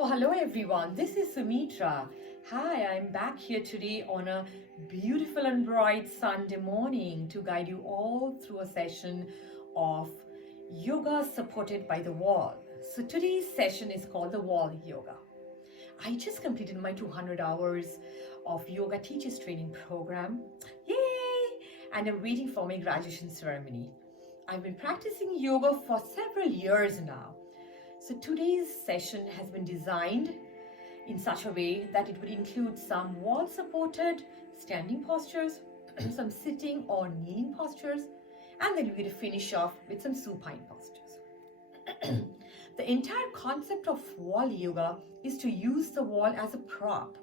Oh, hello everyone. This is Sumitra. Hi, I'm back here today on a beautiful and bright Sunday morning to guide you all through a session of yoga supported by the wall. So today's session is called the wall yoga. I just completed my 200 hours of yoga teachers training program. Yay! And I'm waiting for my graduation ceremony. I've been practicing yoga for several years now. So today's session has been designed in such a way that it would include some wall-supported standing postures, some sitting or kneeling postures, and then we're going to finish off with some supine postures. The entire concept of wall yoga is to use the wall as a prop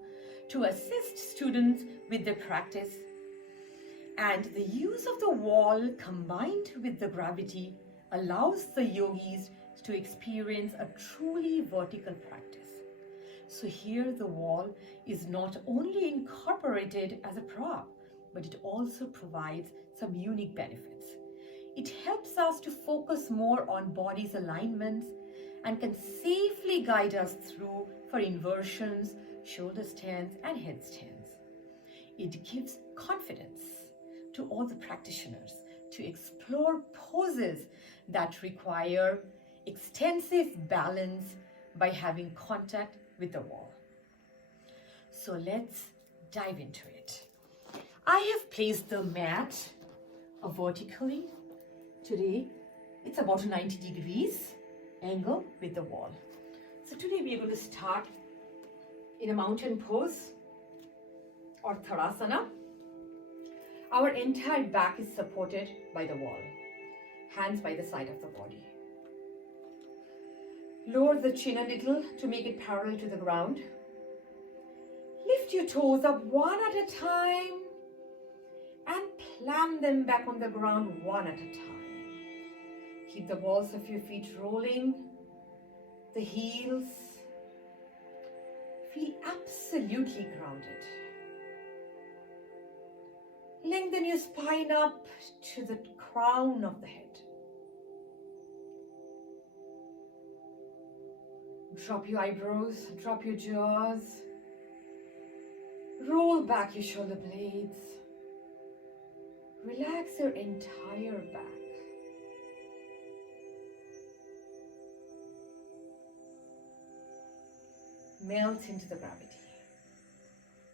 to assist students with their practice. And the use of the wall combined with the gravity allows the yogis to experience a truly vertical practice. So here the wall is not only incorporated as a prop, but it also provides some unique benefits. It helps us to focus more on body's alignments and can safely guide us through for inversions, shoulder stands, and head stands. It gives confidence to all the practitioners to explore poses that require extensive balance by having contact with the wall. So let's dive into it. I have placed the mat vertically. Today it's about 90 degrees angle with the wall. So today we are going to start in a mountain pose or Tadasana. Our entire back is supported by the wall, hands by the side of the body. Lower the chin a little to make it parallel to the ground. Lift your toes up one at a time and plant them back on the ground one at a time. Keep the balls of your feet rolling, the heels. Feel absolutely grounded. Lengthen your spine up to the crown of the head. Drop your eyebrows, drop your jaws. Roll back your shoulder blades. Relax your entire back. Melt into the gravity.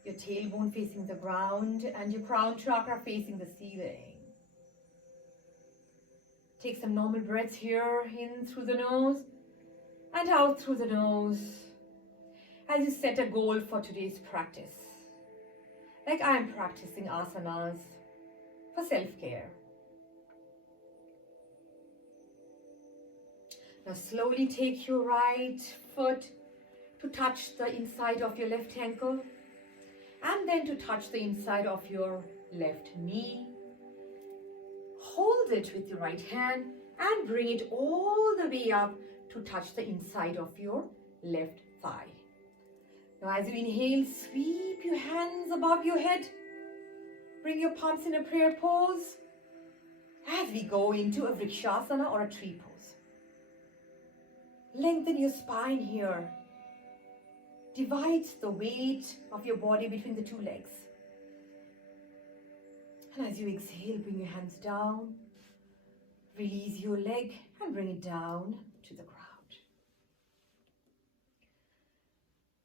Your tailbone facing the ground and your crown chakra facing the ceiling. Take some normal breaths here, in through the nose and out through the nose as you set a goal for today's practice. Like I am practicing asanas for self-care. Now slowly take your right foot to touch the inside of your left ankle and then to touch the inside of your left knee. Hold it with your right hand and bring it all the way up to touch the inside of your left thigh. Now as you inhale, sweep your hands above your head. Bring your palms in a prayer pose as we go into a vrikshasana or a tree pose. Lengthen your spine here. Divide the weight of your body between the two legs. And as you exhale, bring your hands down. Release your leg and bring it down to the ground.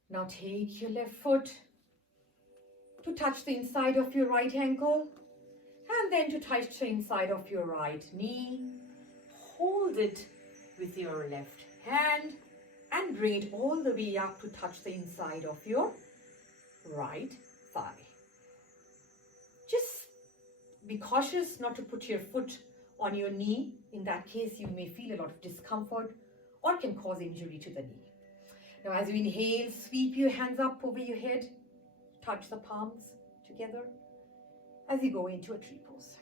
Now take your left foot to touch the inside of your right ankle and then to touch the inside of your right knee. Hold it with your left hand and bring it all the way up to touch the inside of your right thigh. Just be cautious not to put your foot on your knee. In that case, you may feel a lot of discomfort or can cause injury to the knee. Now as you inhale, sweep your hands up over your head, touch the palms together as you go into a tree pose.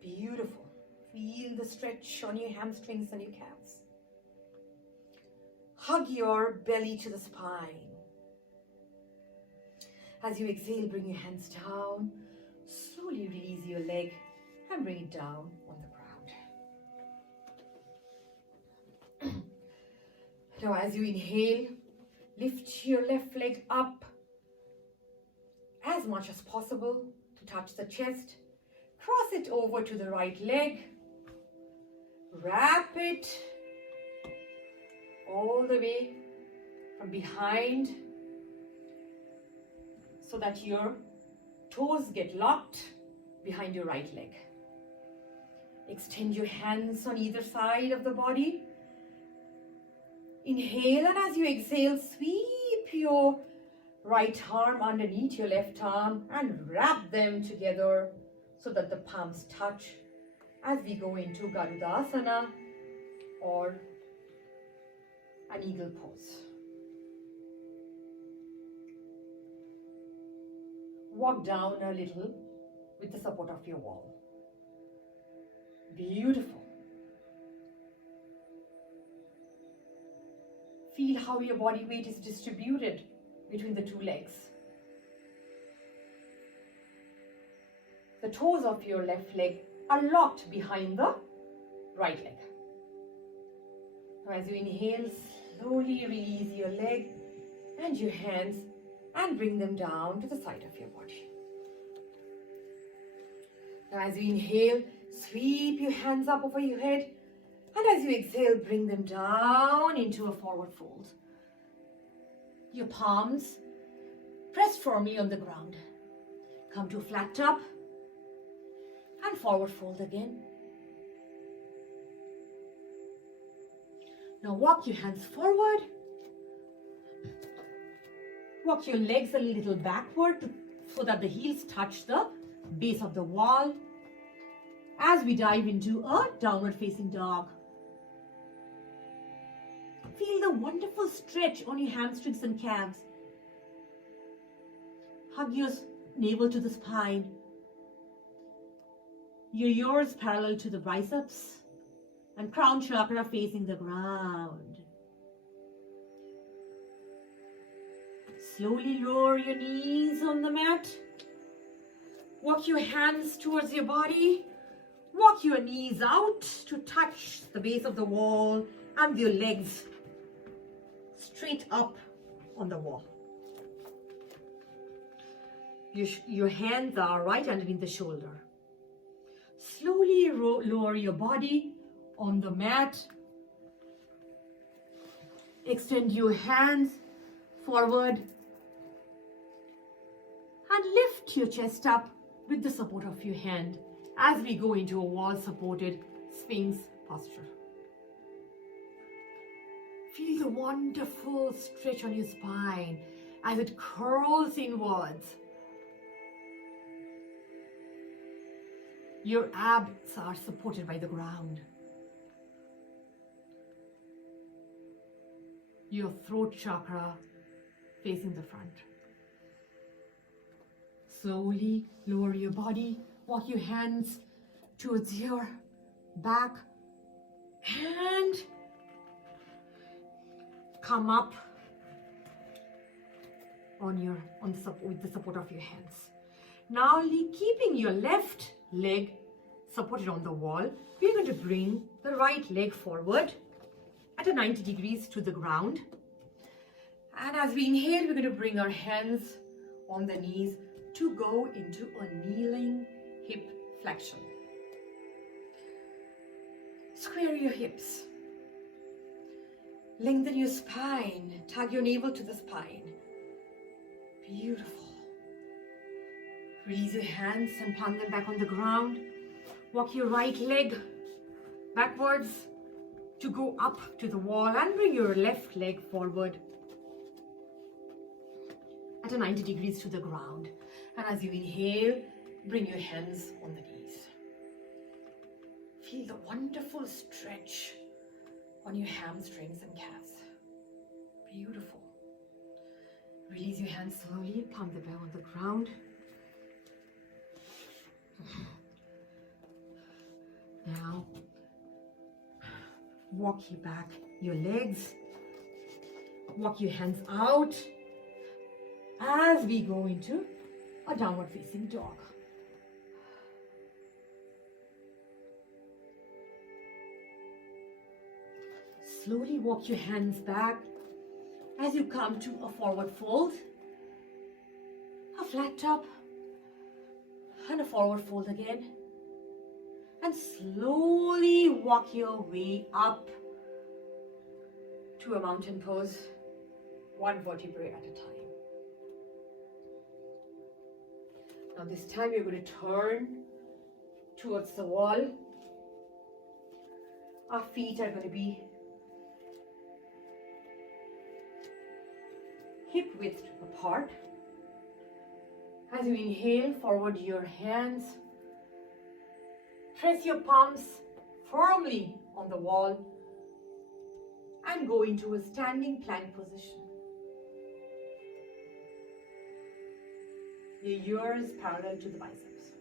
Beautiful. Feel the stretch on your hamstrings and your calves. Hug your belly to the spine. As you exhale, bring your hands down. Slowly release your leg and bring it down on the ground. Now as you inhale, lift your left leg up as much as possible to touch the chest. Cross it over to the right leg. Wrap it all the way from behind so that your toes get locked behind your right leg. Extend your hands on either side of the body. Inhale, and as you exhale, sweep your right arm underneath your left arm and wrap them together so that the palms touch as we go into Garudasana or an eagle pose. Walk down a little with the support of your wall. Beautiful. Feel how your body weight is distributed between the two legs. The toes of your left leg are locked behind the right leg. Now as you inhale, slowly release your leg and your hands and bring them down to the side of your body. Now as you inhale, sweep your hands up over your head, and as you exhale, bring them down into a forward fold. Your palms press firmly on the ground. Come to a flat top and forward fold again. Now walk your hands forward. Walk your legs a little backward so that the heels touch the base of the wall as we dive into a downward facing dog. Feel the wonderful stretch on your hamstrings and calves. Hug your navel to the spine. Your ears parallel to the biceps and crown chakra facing the ground. Slowly lower your knees on the mat. Walk your hands towards your body. Walk your knees out to touch the base of the wall and your legs straight up on the wall. Your hands are right underneath the shoulder. Slowly lower your body on the mat. Extend your hands forward and lift your chest up with the support of your hand as we go into a wall-supported Sphinx posture. Feel the wonderful stretch on your spine as it curls inwards. Your abs are supported by the ground. Your throat chakra facing the front. Slowly lower your body. Walk your hands towards your back and come up with the support of your hands. Now, keeping your left leg supported on the wall, we're going to bring the right leg forward at a 90 degrees to the ground. And as we inhale, we're going to bring our hands on the knees to go into a kneeling hip flexion. Square your hips. Lengthen your spine. Tug your navel to the spine. Beautiful. Release your hands and plant them back on the ground. Walk your right leg backwards to go up to the wall and bring your left leg forward at a 90 degrees to the ground. And as you inhale, bring your hands on the knees. Feel the wonderful stretch on your hamstrings and calves. Beautiful. Release your hands slowly, palm them back on the ground. Now, walk back your legs. Walk your hands out as we go into a downward facing dog. Slowly walk your hands back as you come to a forward fold, a flat top, and a forward fold again. And slowly walk your way up to a mountain pose, one vertebrae at a time. Now this time you're going to turn towards the wall. Our feet are going to be hip width apart. As you inhale, forward your hands. Press your palms firmly on the wall and go into a standing plank position. Your ears parallel to the biceps.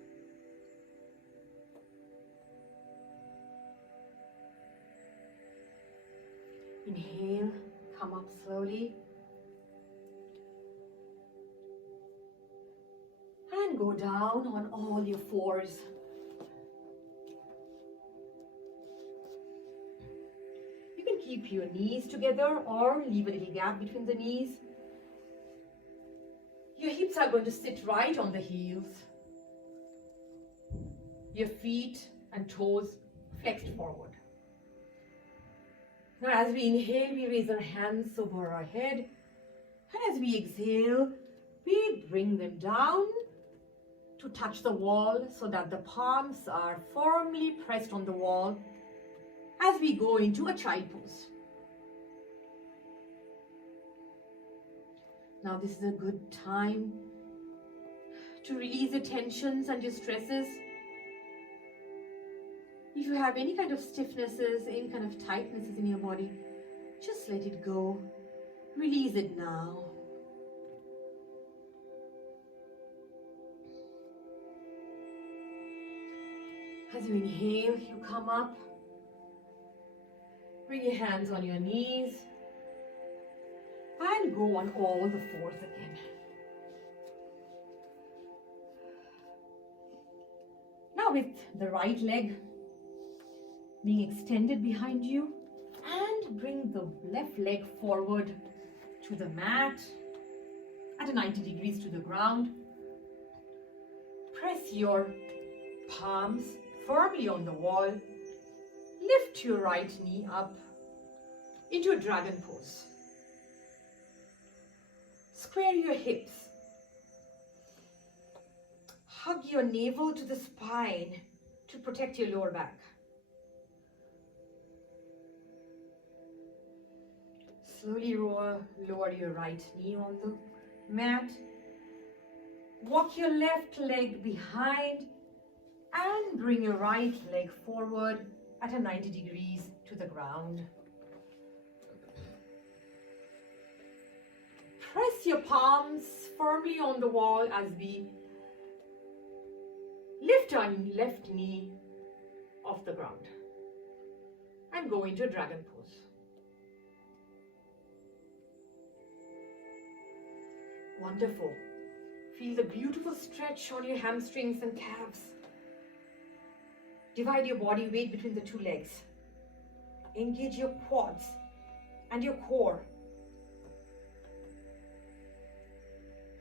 Inhale, come up slowly. And go down on all your fours. You can keep your knees together or leave a little gap between the knees. Your hips are going to sit right on the heels. Your feet and toes flexed forward. Now as we inhale, we raise our hands over our head. And as we exhale, we bring them down to touch the wall so that the palms are firmly pressed on the wall as we go into a child pose. Now this is a good time to release the tensions and your stresses. If you have any kind of stiffnesses, any kind of tightnesses in your body, just let it go. Release it now. As you inhale, you come up. Bring your hands on your knees. And go on all the fours again. Now with the right leg being extended behind you, and bring the left leg forward to the mat at a 90 degrees to the ground. Press your palms firmly on the wall. Lift your right knee up into a dragon pose. Square your hips. Hug your navel to the spine to protect your lower back. Slowly lower your right knee on the mat. Walk your left leg behind and bring your right leg forward at a 90 degrees to the ground. Press your palms firmly on the wall as we lift our left knee off the ground and go into a dragon pose. Wonderful. Feel the beautiful stretch on your hamstrings and calves. Divide your body weight between the two legs. Engage your quads and your core.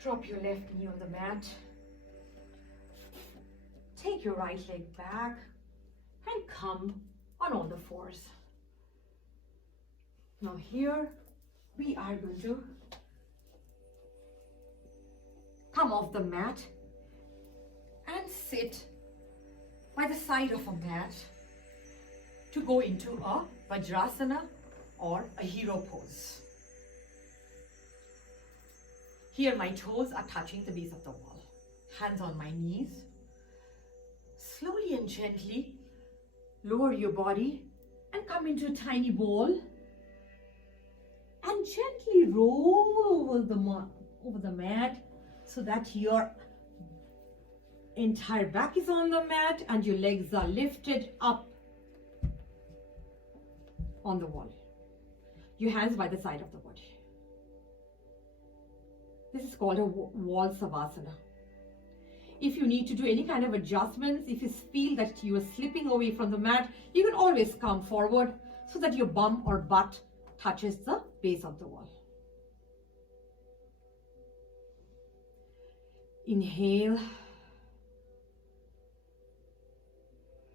Drop your left knee on the mat. Take your right leg back and come on all the fours. Now here we are going to come off the mat and sit by the side of a mat to go into a Vajrasana or a hero pose. Here my toes are touching the base of the wall. Hands on my knees. Slowly and gently lower your body and come into a tiny ball and gently roll over the mat so that your entire back is on the mat and your legs are lifted up on the wall. Your hands by the side of the body. This is called a wall savasana. If you need to do any kind of adjustments, if you feel that you are slipping away from the mat, you can always come forward so that your bum or butt touches the base of the wall. Inhale.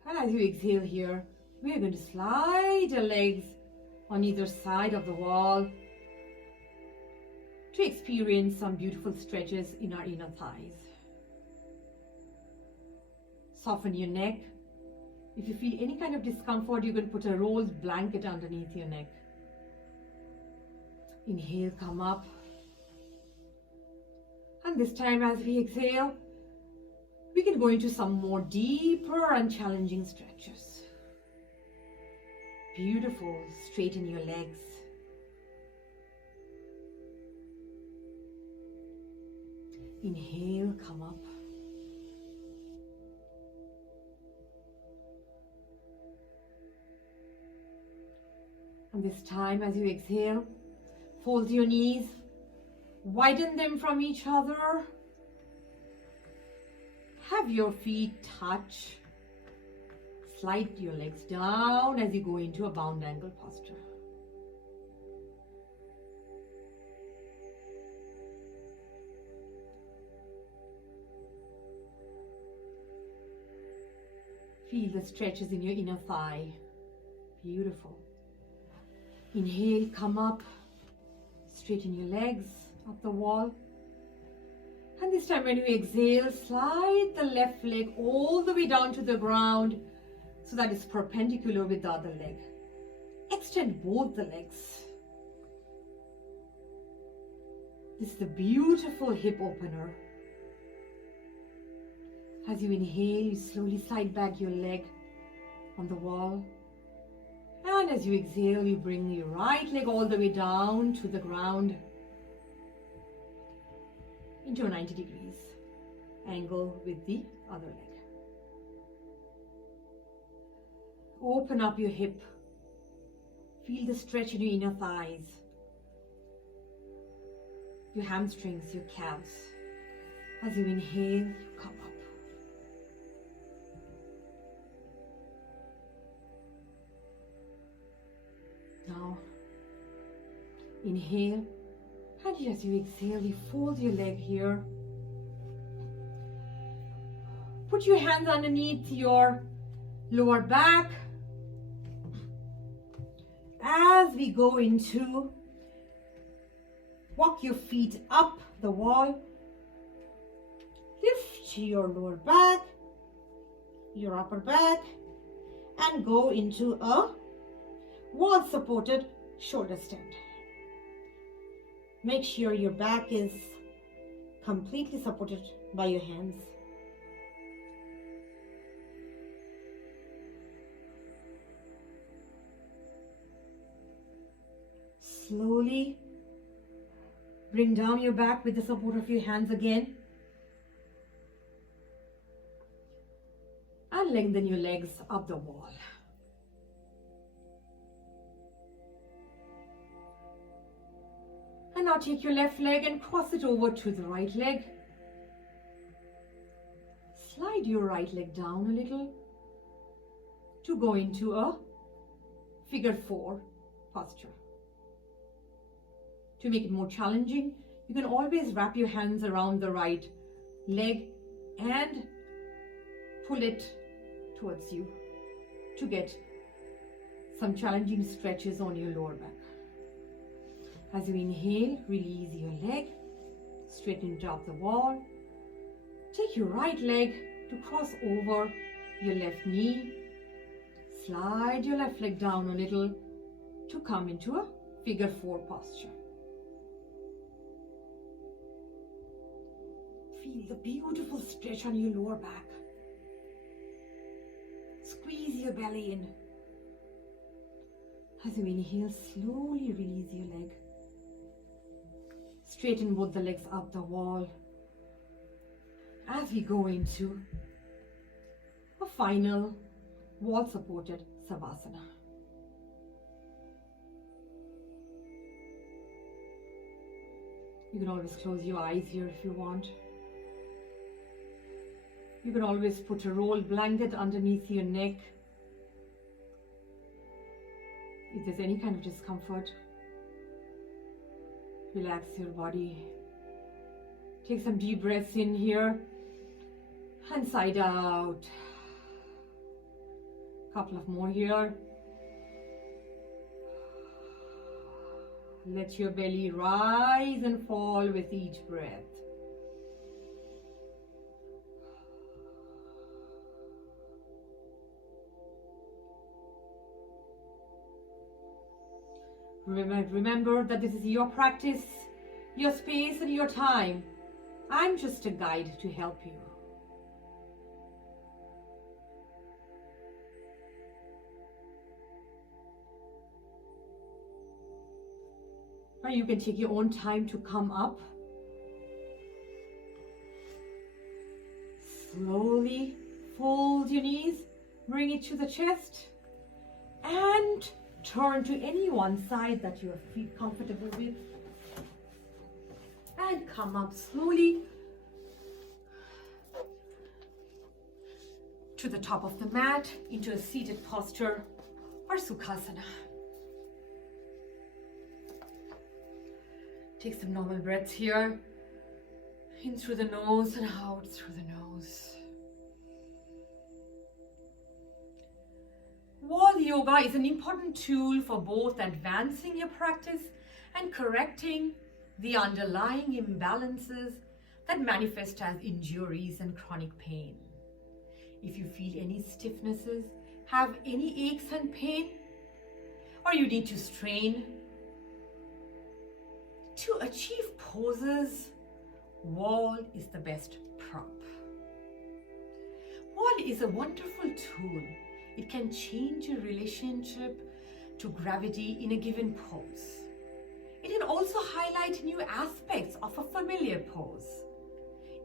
And as you exhale here, we are going to slide your legs on either side of the wall to experience some beautiful stretches in our inner thighs. Soften your neck. If you feel any kind of discomfort, you can put a rolled blanket underneath your neck. Inhale, come up. And this time as we exhale, we can go into some more deeper and challenging stretches. Beautiful. Straighten your legs. Inhale, come up. And this time as you exhale, fold your knees, widen them from each other. Have your feet touch. Slide your legs down as you go into a bound ankle posture. Feel the stretches in your inner thigh. Beautiful. Inhale, come up. Straighten your legs up the wall. And this time when you exhale, slide the left leg all the way down to the ground so that it's perpendicular with the other leg. Extend both the legs. This is the beautiful hip opener. As you inhale, you slowly slide back your leg on the wall. And as you exhale, you bring your right leg all the way down to the ground into a 90 degrees angle with the other leg. Open up your hip. Feel the stretch in your inner thighs, your hamstrings, your calves. As you inhale, come up. Now, inhale, and as you exhale, you fold your leg here. Put your hands underneath your lower back. As we go into, walk your feet up the wall. Lift your lower back, your upper back, and go into a wall supported shoulder stand. Make sure your back is completely supported by your hands. Slowly bring down your back with the support of your hands again. And lengthen your legs up the wall. And now take your left leg and cross it over to the right leg. Slide your right leg down a little to go into a figure 4 posture. To make it more challenging, you can always wrap your hands around the right leg and pull it towards you to get some challenging stretches on your lower back. As you inhale, release your leg, straighten it up the wall. Take your right leg to cross over your left knee. Slide your left leg down a little to come into a figure 4 posture. Feel the beautiful stretch on your lower back. Squeeze your belly in. As you inhale, slowly release your leg. Straighten both the legs up the wall. As we go into a final wall supported Savasana. You can always close your eyes here if you want. You can always put a rolled blanket underneath your neck. If there's any kind of discomfort, relax your body. Take some deep breaths in here and side out. Couple of more here. Let your belly rise and fall with each breath. Remember that this is your practice, your space and your time. I'm just a guide to help you. Or you can take your own time to come up. Slowly fold your knees, bring it to the chest, and turn to any one side that you feel comfortable with. And come up slowly to the top of the mat into a seated posture or Sukhasana. Take some normal breaths here. In through the nose and out through the nose. Wall yoga is an important tool for both advancing your practice and correcting the underlying imbalances that manifest as injuries and chronic pain. If you feel any stiffnesses, have any aches and pain, or you need to strain to achieve poses, wall is the best prop. Wall is a wonderful tool. It can change your relationship to gravity in a given pose. It can also highlight new aspects of a familiar pose.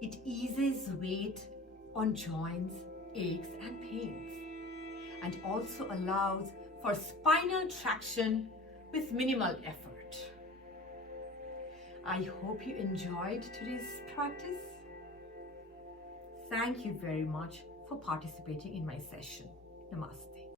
It eases weight on joints, aches and pains, and also allows for spinal traction with minimal effort. I hope you enjoyed today's practice. Thank you very much for participating in my session. Namaste.